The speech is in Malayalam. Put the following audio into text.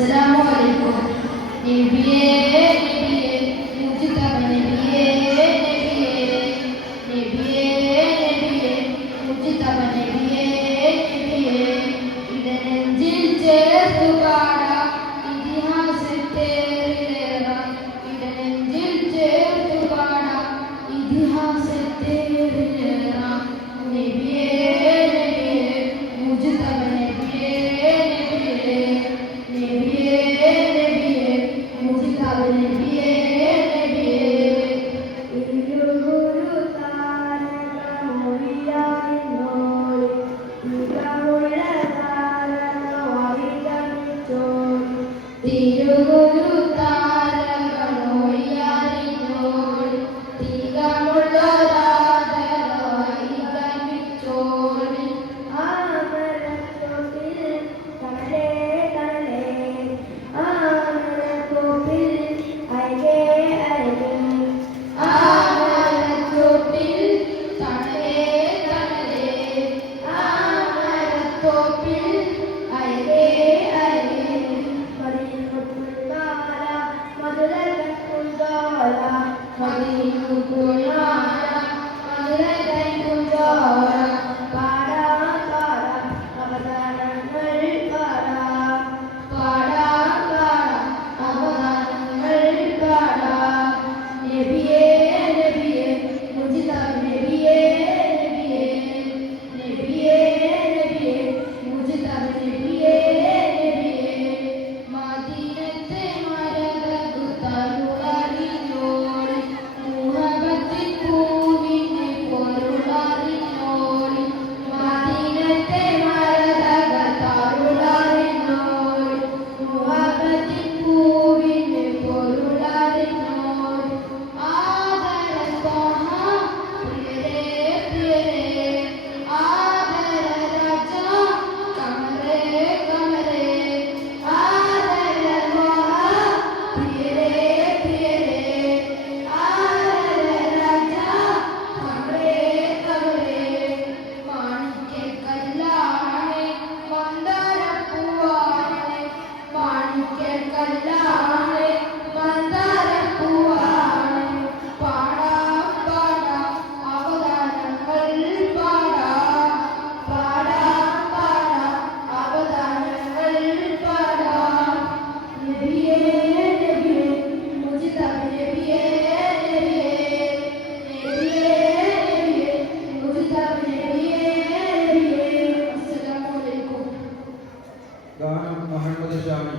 Assalamualaikum. Nebiye, nebiye, mujtaba nebiye, nebiye, nebiye, nebiye, mujtaba nebiye, nebiye. ഇടനെഞ്ചിൽ ചേർത്തു പാടാം ഇതിഹാസത്തേറിലേറാം. ഇടനെഞ്ചിൽ ചേർത്തു പാടാം ഇതിഹാസത്തേറിലേറാം. നബിയേ നബിയേ മുജ്തബ നബിയേ നബിയേ നബിയേ നബിയേ മുജ്തബ നബിയേ നബിയേ. ഇരുഗുരു താരകമൊഴിയായിന്നോളി തികവുള്ള താരകമൊഴികണിച്ചോളി. തിരുഗുരു താരകമൊഴിയായിന്നോളി തികവുള്ള താരകമൊഴികണിച്ചോളി. ആമരത്തോപ്പിൽ കടലേ കടലേ ആമരത്തോപ്പിൽ അഴകേ അഴകേ. ആമരത്തോപ്പിൽ തണലേ തണലേ ആമരത്തോപ്പിൽ അഴകേ അഴകേ. മതിൽമുത്തുമാല മധുരകൾക്കുണ്ടോല മതിൽമുത്തുമാല മധുരകൾക്കുണ്ടോല. പാടാം പാടാം അവതാരങ്ങൾ പാടാം പാടാം പാടാം അവതാരങ്ങൾ പാടാം. നബിയേ നബിയേ മുജ്തബ നബിയേ നബിയേ നബിയേ നബിയേ മുജ്തബ നബിയേ നബിയേ. മദീനത്തെ മരതകു തരുളറിഞ്ഞോളി മുഹബത്തിൻ പൂവിന് പൊരുളറിഞ്ഞോളി. മദീനത്തെ മരതക തരുളറിഞ്ഞോളി മുഹബത്തിൻ പൂവിന് പൊരുളറിഞ്ഞോളി. ആദര ത്വഹ പ്രിയരേ പ്രിയരേ ആദര രാജ കമരേ കമരേ. ആദര ത്വഹ പ്രിയരേ പ്രിയരേ ആദര രാജ കമരേ കമരേ. മാണിക്യക്കല്ലാണ് മന്ദാരപ്പൂവാണ് മാണിക്യക്കല്ലാണ് മന്ദാരപ്പൂവാണ്. പാടാം പാടാം അവതാരങ്ങൾ പാടാം പാടാം പാടാം അവതാരങ്ങൾ പാടാം. നബിയേ നബിയേ മുജ്തബ നബിയേ നബിയേ നബിയേ നബിയേ മുജ്തബ നബിയേ നബിയേ. അസ്സലാമു അലൈക്കും. ഗാനം മുഹമ്മദ് ഷാമി.